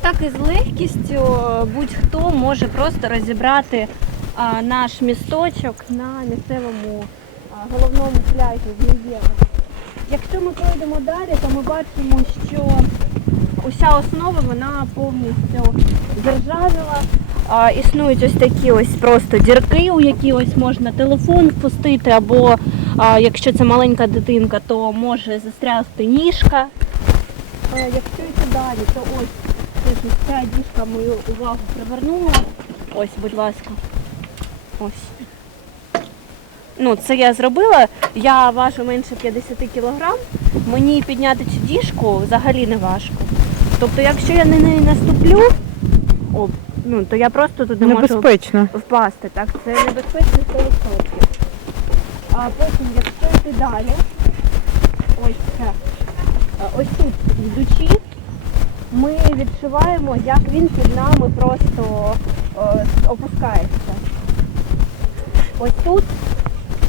так із легкістю е, будь-хто може просто розібрати а, наш місточок на місцевому а, головному пляжі Змієва. Якщо ми пройдемо далі, то ми бачимо, що уся основа вона повністю заржавіла. А, існують ось такі ось просто дірки, у які ось можна телефон впустити, або якщо це маленька дитинка, то може застрясти ніжка. Якщо йти далі, то ось ось ця діжка мою увагу привернула. Ось, будь ласка. Ось. Ну, це я зробила. Я важу менше 50 кг. Мені підняти цю діжку взагалі не важко. Тобто, якщо я на неї наступлю, о, ну, то я просто туди можу впасти. Так, це небезпечно 100%. А потім, якщо йти далі, ось це, ось тут йдучи, ми відчуваємо, як він під нами просто е, опускається. Ось тут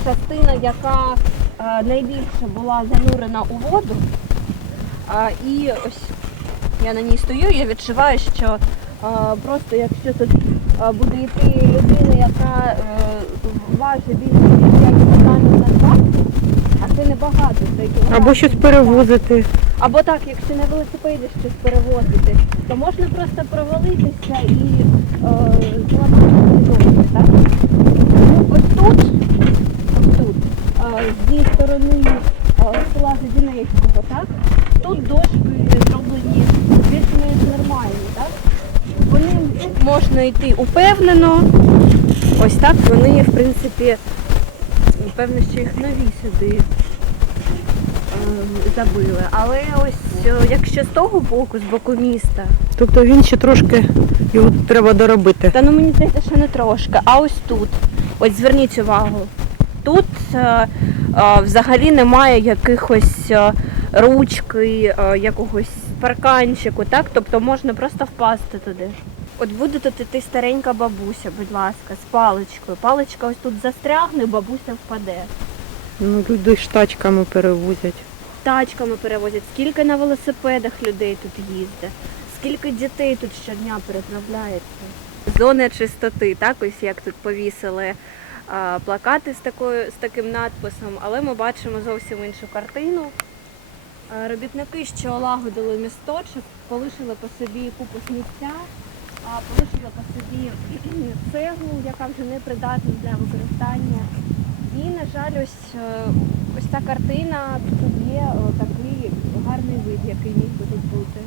частина, яка е, найбільше була занурена у воду. І ось я на ній стою, я відчуваю, що а, просто якщо тут буде йти людина, яка е, важить більше ніж 5 кілограмів на 2, а це небагато. Або щось перевозити. Або так, якщо на велосипеді щось перевозити, то можна просто провалитися і е, зламати так? Ну, ось тут, ось тут, е, зі сторони е, села Задінецького, так? Тут дошки зроблені більш-менш нормальні, так? Вони можна йти упевнено. Ось так вони, в принципі, певно, що їх нові сюди забили. Але ось е, якщо з того боку, з боку міста, Тобто він ще трошки його треба доробити. та ну мені здається, що не трошки. А ось тут, ось зверніть увагу, тут е, е, взагалі немає якихось е, ручки, е, якогось парканчику, так? Тобто можна просто впасти туди. От буде тут іти старенька бабуся, будь ласка, з паличкою. Паличка ось тут застрягне, бабуся впаде. Ну, люди ж тачками перевозять. Тачками перевозять, скільки на велосипедах людей тут їздить, скільки дітей тут щодня переправляється. Зона чистоти, так ось як тут повісили а, плакати з такою з таким надписом, але ми бачимо зовсім іншу картину. А, Робітники, що олагодили місточок, полишили по собі купу сміття, а, полишили по собі цеглу, яка вже не придатна для використання. І, на жаль, ось, е, ось ця картина, тут є е, такий гарний вид, який міг би тут бути.